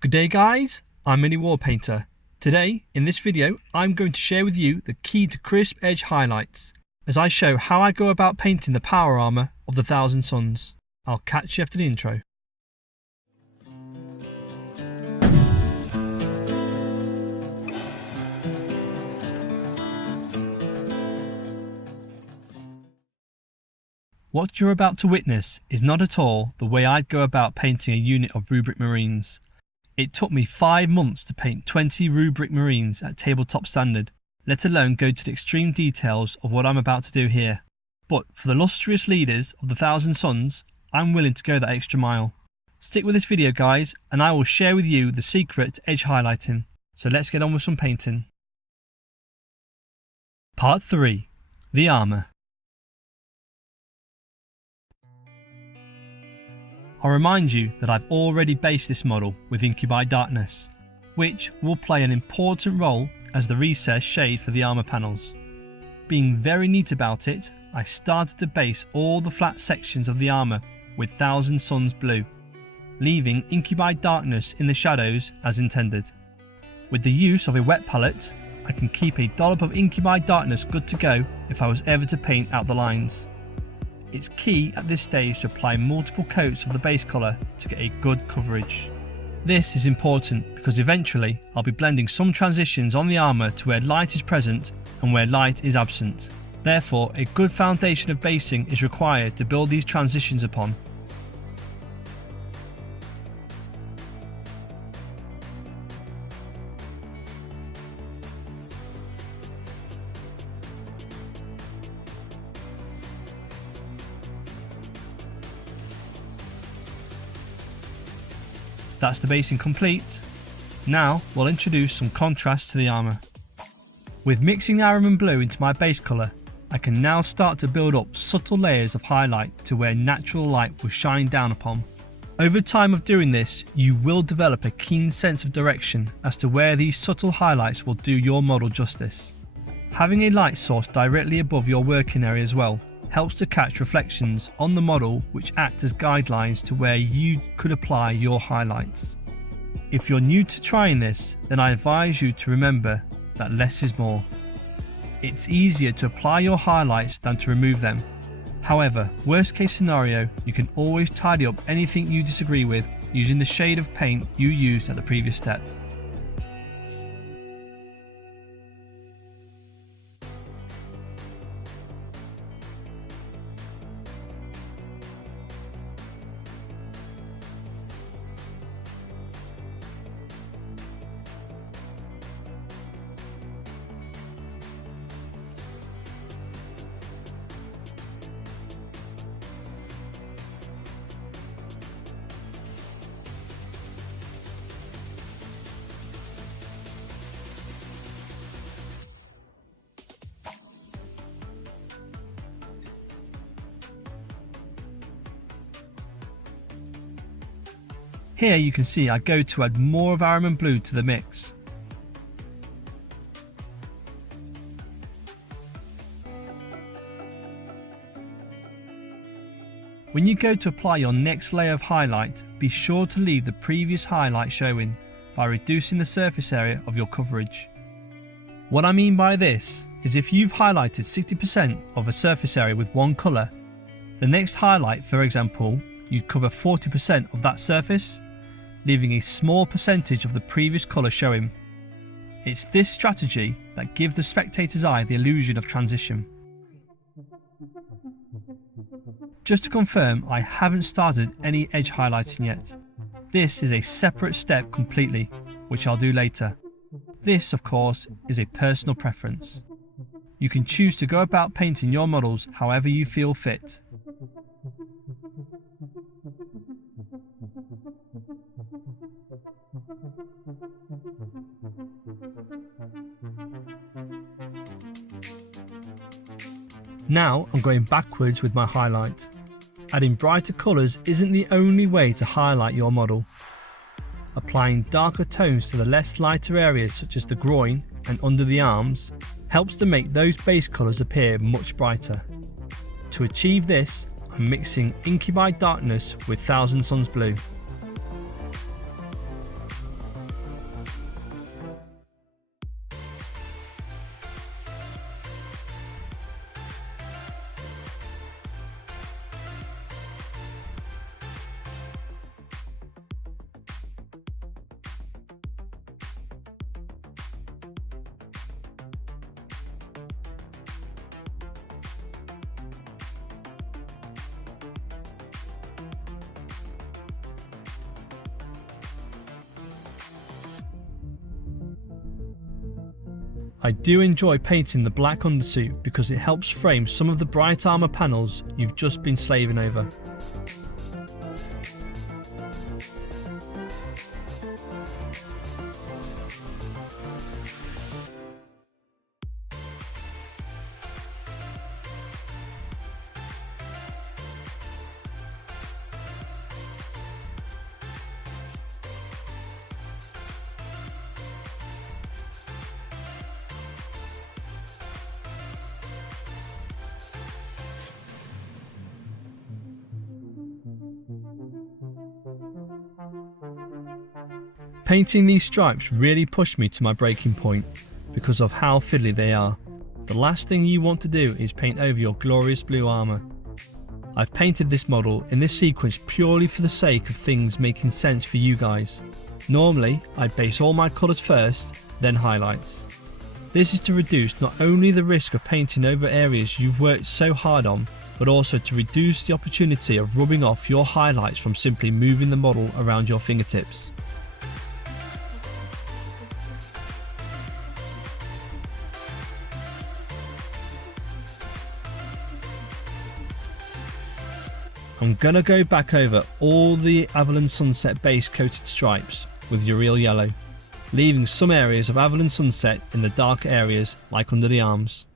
Good day guys, I'm Mini Warpainter. Today, in this video, I'm going to share with you the key to crisp edge highlights, as I show how I go about painting the power armour of the Thousand Suns. I'll catch you after the intro. What you're about to witness is not at all the way I'd go about painting a unit of Rubric Marines. It took me 5 months to paint 20 Rubric Marines at tabletop standard, let alone go to the extreme details of what I'm about to do here. But for the illustrious leaders of the Thousand Suns, I'm willing to go that extra mile. Stick with this video guys, and I will share with you the secret to edge highlighting. So let's get on with some painting. Part 3. The Armour. I'll remind you that I've already based this model with Incubi Darkness, which will play an important role as the recessed shade for the armour panels. Being very neat about it, I started to base all the flat sections of the armour with Thousand Suns Blue, leaving Incubi Darkness in the shadows as intended. With the use of a wet palette, I can keep a dollop of Incubi Darkness good to go if I was ever to paint out the lines. It's key at this stage to apply multiple coats of the base colour to get a good coverage. This is important because eventually I'll be blending some transitions on the armour to where light is present and where light is absent. Therefore, a good foundation of basing is required to build these transitions upon. That's the basing complete. Now we'll introduce some contrast to the armour. With mixing the Ahriman Blue into my base colour, I can now start to build up subtle layers of highlight to where natural light will shine down upon. Over time of doing this, you will develop a keen sense of direction as to where these subtle highlights will do your model justice. Having a light source directly above your working area as well helps to catch reflections on the model which act as guidelines to where you could apply your highlights. If you're new to trying this, then I advise you to remember that less is more. It's easier to apply your highlights than to remove them. However, worst case scenario, you can always tidy up anything you disagree with using the shade of paint you used at the previous step. Here you can see I go to add more of Ahriman Blue to the mix. When you go to apply your next layer of highlight, be sure to leave the previous highlight showing by reducing the surface area of your coverage. What I mean by this is if you've highlighted 60% of a surface area with one colour, the next highlight, for example, you'd cover 40% of that surface, leaving a small percentage of the previous colour showing. It's this strategy that gives the spectator's eye the illusion of transition. Just to confirm, I haven't started any edge highlighting yet. This is a separate step completely, which I'll do later. This, of course, is a personal preference. You can choose to go about painting your models however you feel fit. Now I'm going backwards with my highlight. Adding brighter colours isn't the only way to highlight your model. Applying darker tones to the less lighter areas such as the groin and under the arms helps to make those base colours appear much brighter. To achieve this, I'm mixing Incubi Darkness with Thousand Suns Blue. I do enjoy painting the black undersuit because it helps frame some of the bright armour panels you've just been slaving over. Painting these stripes really pushed me to my breaking point because of how fiddly they are. The last thing you want to do is paint over your glorious blue armour. I've painted this model in this sequence purely for the sake of things making sense for you guys. Normally, I'd base all my colours first, then highlights. This is to reduce not only the risk of painting over areas you've worked so hard on, but also to reduce the opportunity of rubbing off your highlights from simply moving the model around your fingertips. I'm gonna go back over all the Averland Sunset base coated stripes with Yriel Yellow, leaving some areas of Averland Sunset in the darker areas like under the arms.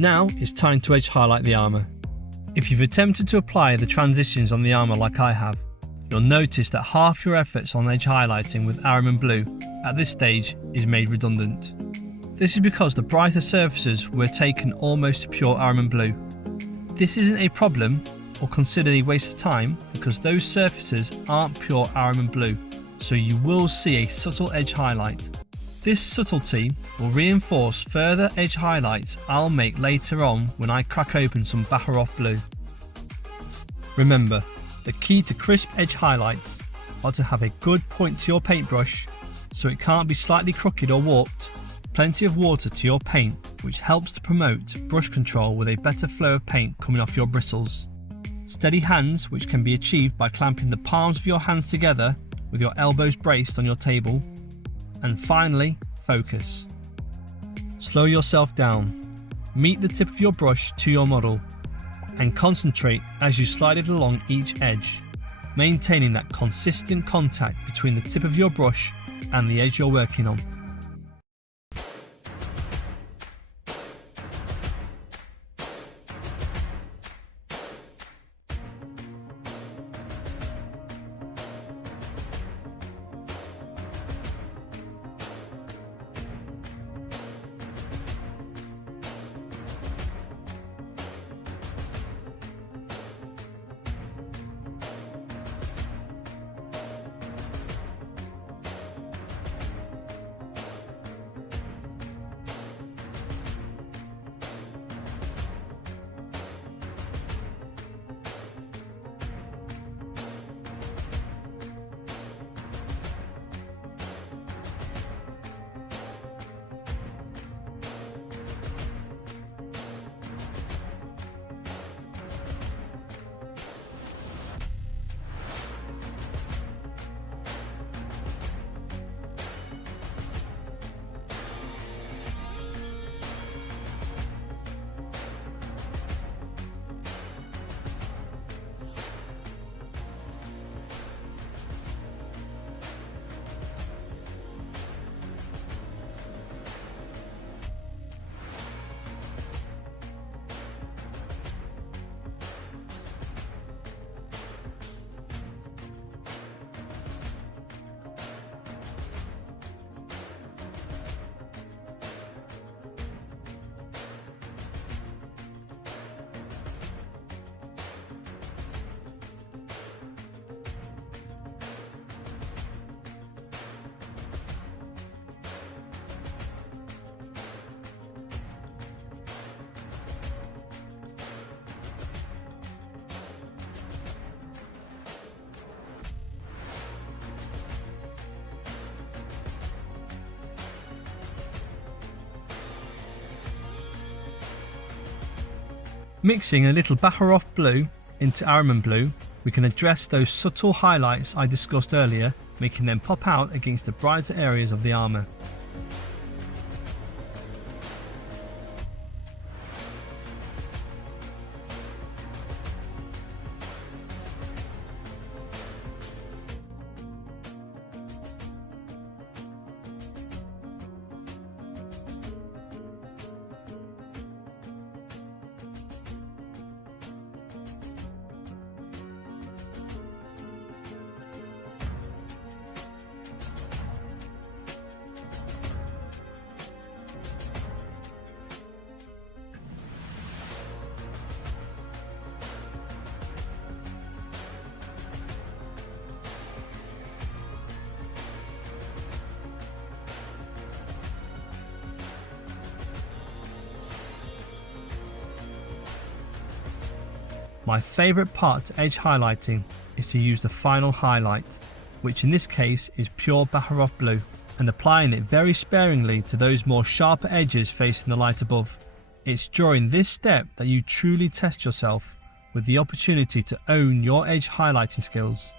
Now it's time to edge highlight the armour. If you've attempted to apply the transitions on the armour like I have, you'll notice that half your efforts on edge highlighting with Ahriman Blue at this stage is made redundant. This is because the brighter surfaces were taken almost to pure Ahriman Blue. This isn't a problem or considered a waste of time because those surfaces aren't pure Ahriman Blue, so you will see a subtle edge highlight. This subtlety will reinforce further edge highlights I'll make later on when I crack open some Baharroth Blue. Remember, the key to crisp edge highlights are to have a good point to your paintbrush so it can't be slightly crooked or warped, plenty of water to your paint which helps to promote brush control with a better flow of paint coming off your bristles, steady hands which can be achieved by clamping the palms of your hands together with your elbows braced on your table, and finally, focus. Slow yourself down, meet the tip of your brush to your model, and concentrate as you slide it along each edge, maintaining that consistent contact between the tip of your brush and the edge you're working on. Mixing a little Baharroth Blue into Ahriman Blue, we can address those subtle highlights I discussed earlier, making them pop out against the brighter areas of the armour. My favourite part to edge highlighting is to use the final highlight, which in this case is pure Baharroth Blue, and applying it very sparingly to those more sharper edges facing the light above. It's during this step that you truly test yourself with the opportunity to own your edge highlighting skills.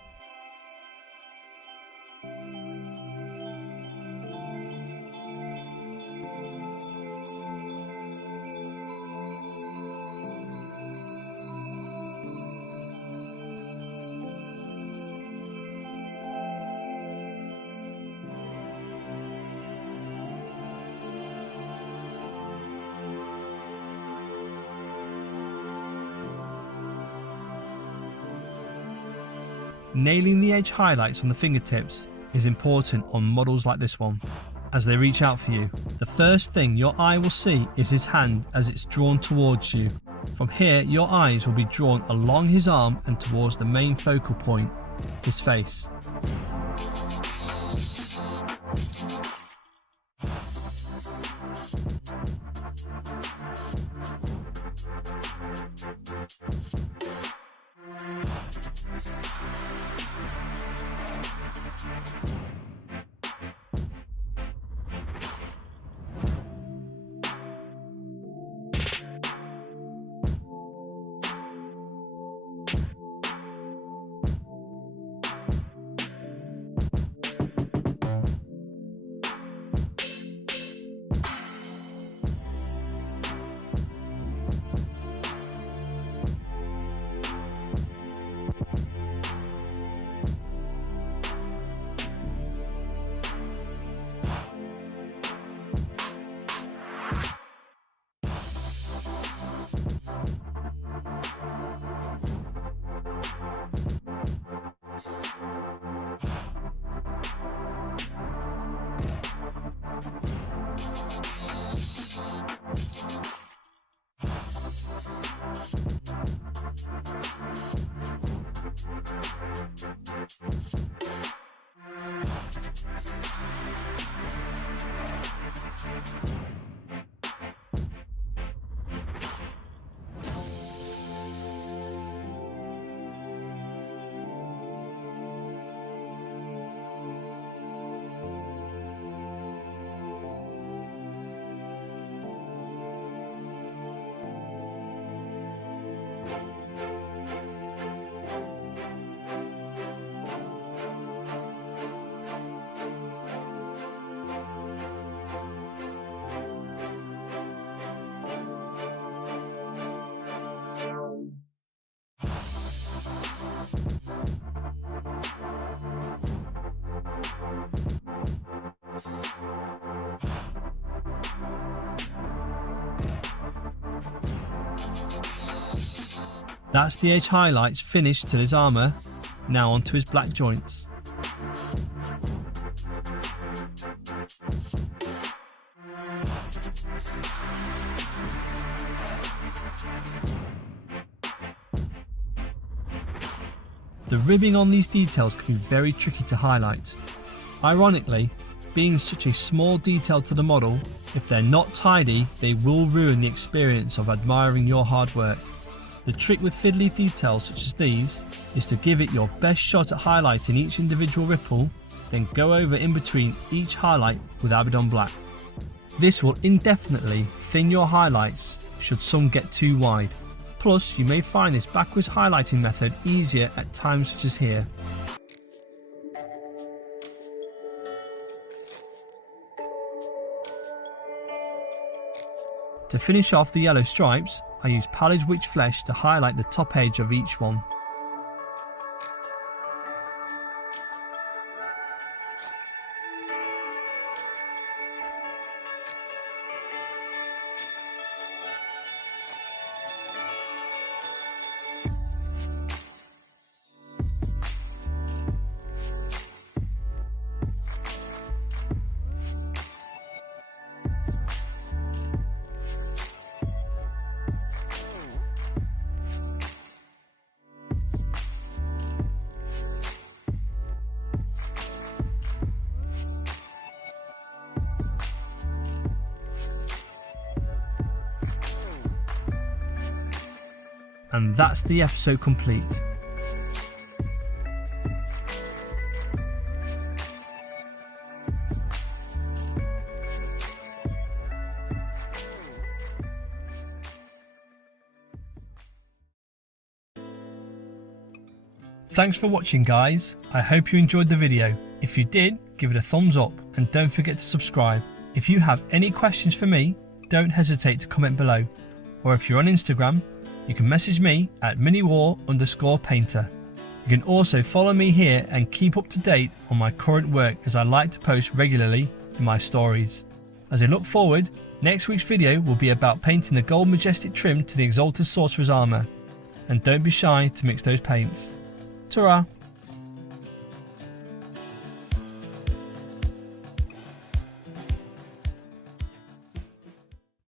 Nailing the edge highlights on the fingertips is important on models like this one, as they reach out for you. The first thing your eye will see is his hand as it's drawn towards you. From here, your eyes will be drawn along his arm and towards the main focal point, his face. That's the edge highlights finished to his armour, now onto his black joints. The ribbing on these details can be very tricky to highlight. Ironically, being such a small detail to the model, if they're not tidy, they will ruin the experience of admiring your hard work. The trick with fiddly details such as these is to give it your best shot at highlighting each individual ripple, then go over in between each highlight with Abaddon Black. This will indefinitely thin your highlights should some get too wide. Plus, you may find this backwards highlighting method easier at times such as here. To finish off the yellow stripes, I use Pallid Witch Flesh to highlight the top edge of each one. And that's the episode complete. Thanks for watching, guys. I hope you enjoyed the video. If you did, give it a thumbs up and don't forget to subscribe. If you have any questions for me, don't hesitate to comment below. Or if you're on Instagram, you can message me at miniwar_painter. You can also follow me here and keep up to date on my current work, as I like to post regularly in my stories. As I look forward, next week's video will be about painting the gold majestic trim to the Exalted Sorcerers armour. And don't be shy to mix those paints. Ta-ra!